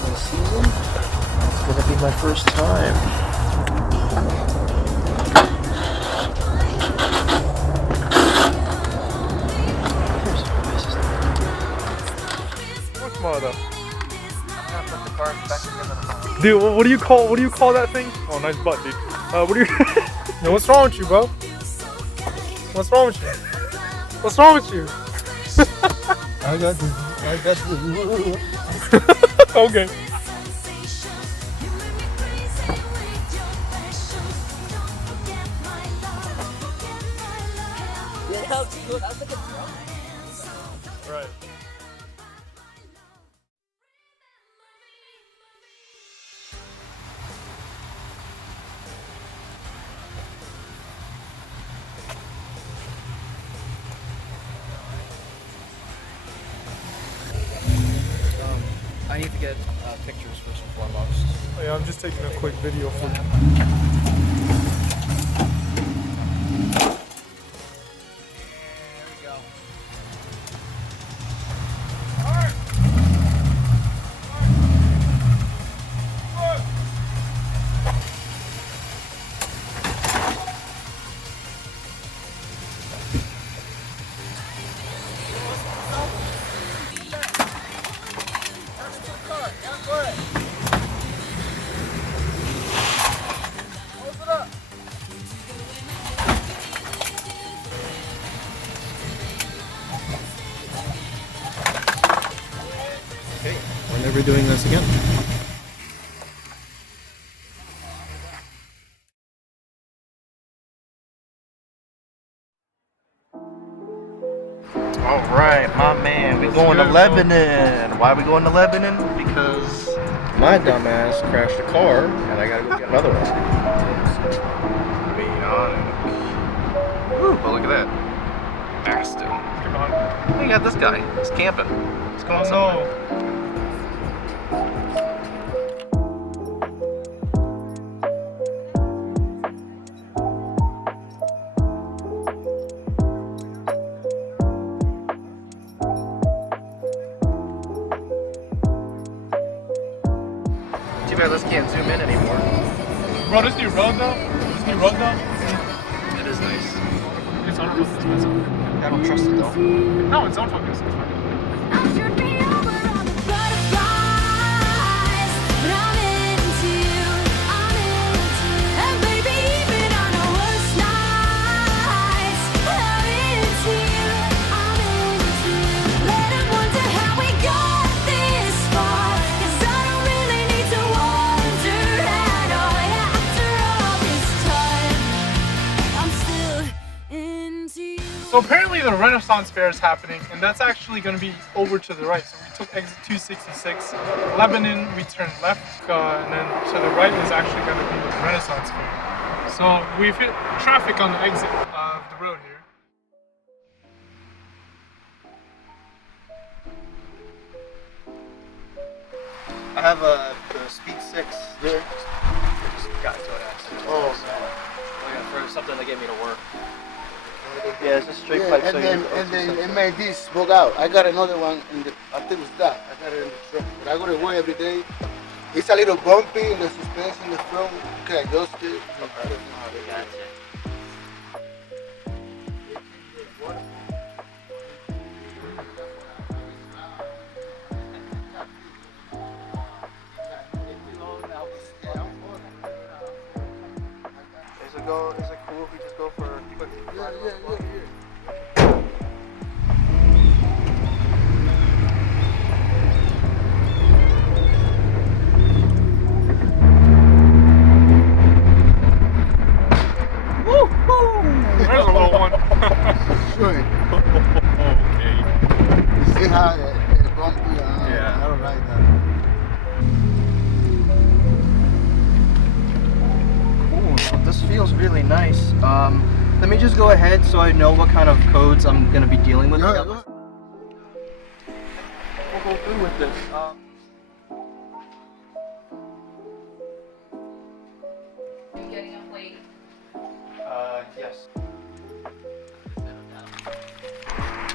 racing season. It's gonna be my first time. What's tomorrow? I'm gonna put the car back together tomorrow. Dude, what do you call that thing? Oh, nice butt, dude. What do you? Yo, what's wrong with you, bro? What's wrong with you? What's wrong with you? I got this. Okay. Right. I need to get pictures first and foremost. Oh, yeah, I'm just taking a quick video for you. Okay, we're never doing this again. Alright, my man, we going to Lebanon. Why are we going to Lebanon? Because my dumbass crashed a car and I gotta go get another one. Woo, well, look at that. Bastard. We got this guy. He's camping. He's going somewhere. Too bad this can't zoom in anymore. Bro, this new road though? It is nice. It's autofocus expensive. I don't trust it though. No, it's autofocus. It's fine. So apparently the Renaissance Fair is happening, and that's actually going to be over to the right. So we took exit 266, Lebanon, we turned left, and then to the right is actually going to be the Renaissance Fair. So we've hit traffic on the exit of the road here. I have the Speed 6. Yeah. Just got into an accident. Oh, man. For something that get me to work. Yeah, it's a straight pipe. And then it made this bug out. I got another one in the, I think it's that. I got it in the truck. But I go to work every day. It's a little bumpy in the suspension, the front. You can adjust it. Okay. Gotcha. Is it cool if we just go for a quick ride? Yeah. There's a little one. Sure. Okay. You see how it's bumpy? Yeah. I don't like that. This feels really nice. Let me just go ahead so I know what kind of codes I'm gonna be dealing with. Yeah, We'll go through with this. Getting up late. Yes.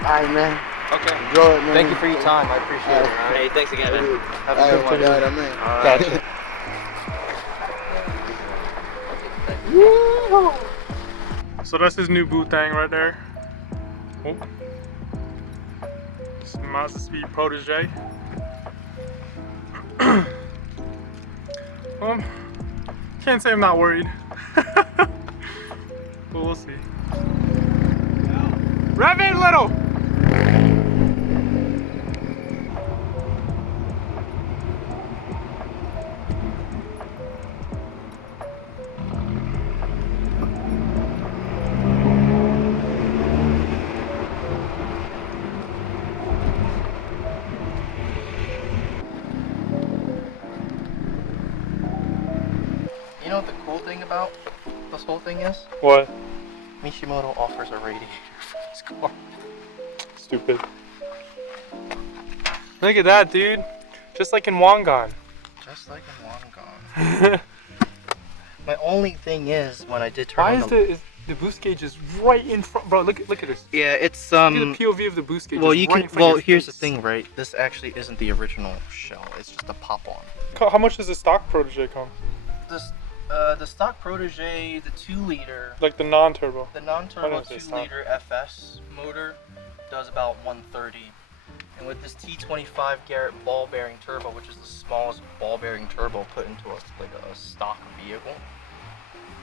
Alright, man. Okay. Enjoy it, man. Thank you for your time. I appreciate it. Right? Hey, thanks again, man. Have a good one. Alright, man. Gotcha. So that's his new boot thing right there. Oh. It's Mazda Speed Protege. Can't say I'm not worried. But we'll see. Rev it, little! You know what the cool thing about this whole thing is? What? Mishimoto offers a radiator for this car. Stupid. Look at that, dude. Just like in Wangan. Just like in Wangan. My only thing is when I did turn Why on is the boost gauge is right in front, bro? Look at this. Yeah, it's Look at the POV of the boost gauge. well, it's you right can. in front of Well, your here's the face. thing, right? This actually isn't the original shell. It's just a pop-on. How much does the stock Protege come? The stock Protege, the 2-liter, Like the non-turbo. the Why non-turbo don't they stop? 2-liter FS motor does about 130, and with this T25 Garrett ball bearing turbo, which is the smallest ball bearing turbo put into a stock vehicle,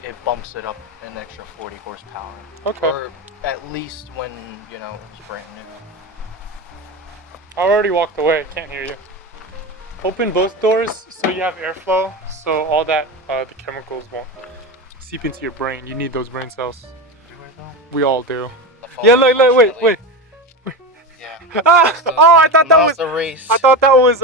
it bumps it up an extra 40 horsepower. Okay. Or at least when it was brand new. I already walked away. Can't hear you. Open both doors so you have airflow, so all that the chemicals won't seep into your brain. You need those brain cells. Do I though? We all do. The phone, Yeah, look, wait. Yeah. Ah! Oh, I thought that was. a race. I thought that was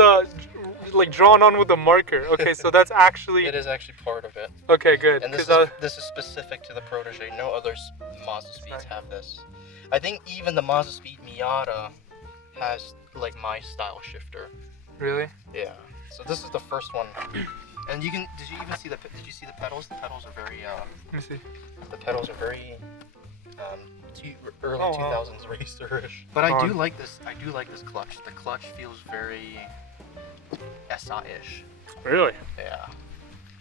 like drawn on with a marker. Okay, so that's actually. It is actually part of it. Okay, good. And this 'Cause, is specific to the Protege. No other Mazda Speeds have this. I think even the Mazda Speed Miata has like my style shifter. really? Yeah. So this is the first one. And you can. Did you even see the? Did you see the pedals? The pedals are very. Let me see. The pedals are very. Early Oh, wow. 2000s racer-ish. But I do like this. I do like this clutch. The clutch feels very SI-ish. Really? Yeah.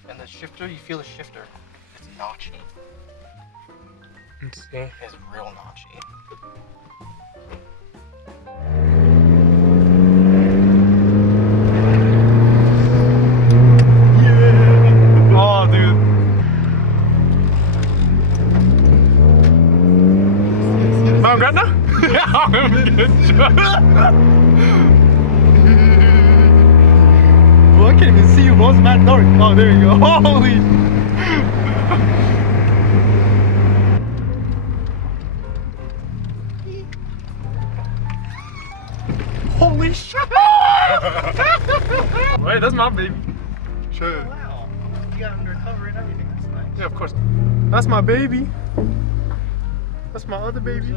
And the shifter, you feel the shifter. It's notchy. Let's see. It's real notchy. Yeah. Oh, dude. Am I good now? Yeah, good job. Well, I can't even see you, bro. It's mad dark. Oh, there you go. Holy. Holy shit! Wait, that's my baby. Sure. Wow. You got undercover and everything. That's nice. Yeah, of course. That's my baby. That's my other baby.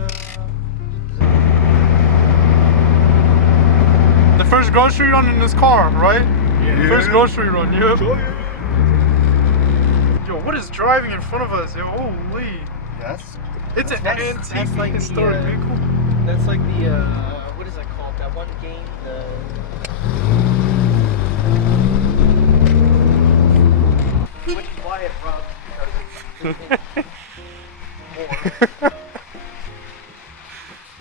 The first grocery run in this car, right? Yeah. First grocery run, yep. Yo, what is driving in front of us? Yo, holy. Yes. It's an That's antique like the, historic vehicle. That's like the, what is that called? That one game, which is why it rubs, because it's more.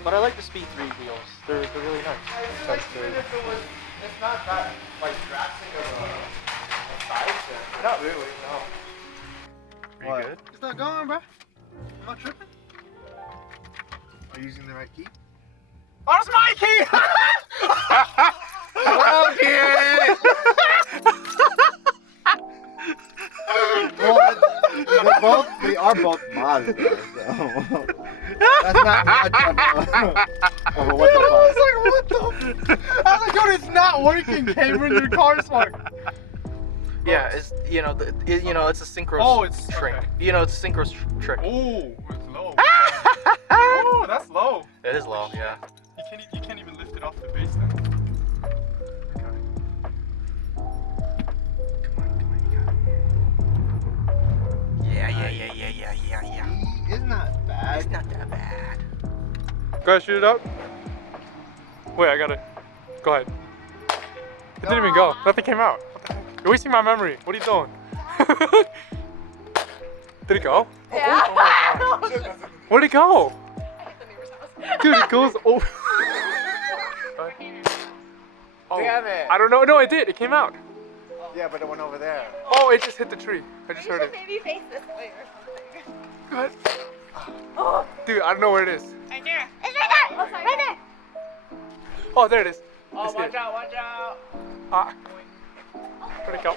But I like the Speed 3 wheels. They're really nice. Like, even if it's not that like drastic of a side shift. Not really, no. Are you good? It's not going, bro. I'm not tripping. Are you using the right key? Oh, that's my key! Well, they are both Mazda, so that's not much of a what the fuck. What the? I was like, dude, it's not working. Cameron, your car's fucked. Yeah, it's it's a synchro trick. okay. It's a synchro trick. Oh, it's low. Oh, that's low. It is low, yeah. You can't even lift it off the base then. Okay. Come on, you got it. Yeah. It's not bad. It's not that bad. Go ahead, shoot it up. Wait, I gotta. Go ahead. It didn't even go. Nothing came out. What the heck? You're wasting my memory. What are you doing? Did it go? Yeah. Oh my God. Where'd it go? Dude, it goes over. Oh, Damn it. I don't know. No, it did. It came out. Yeah, but it went over there. Oh, it just hit the tree. I just heard it. Maybe face this way or something. What? Dude, I don't know where it is. Right there. It's right there. Right there. Oh, there it is. Oh, It's watch here. out, watch out. Ah. Where'd it go?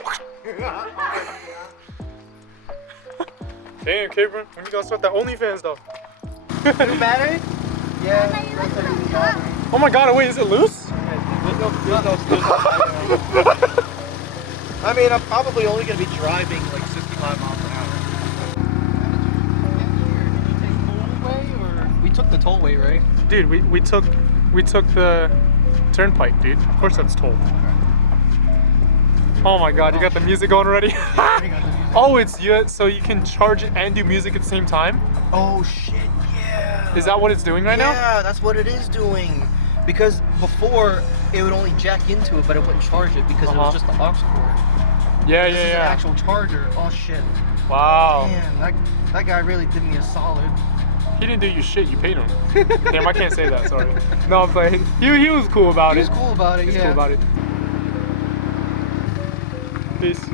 Damn, Cameron. When you gonna start that OnlyFans though? New battery? Yeah, that's a new battery. Oh my God! Wait, is it loose? There's no I mean, I'm probably only gonna be driving like 65 miles an hour. Did you take tollway or? We took the tollway, right? Dude, we took the turnpike, dude. Of course that's toll. Oh my God! You got the music going already? Oh, it's you. So you can charge it and do music at the same time. Oh shit! Yeah. Is that what it's doing right now? Yeah, that's what it is doing. Because before it would only jack into it, but it wouldn't charge it because it was just the aux cord. Yeah, This is an yeah. actual charger. Oh shit! Wow. Man, that guy really did me a solid. He didn't do you shit. You paid him. Damn, I can't say that. Sorry. No, I'm playing. He was cool about He it. was cool about it. He was Yeah. cool about it. Peace.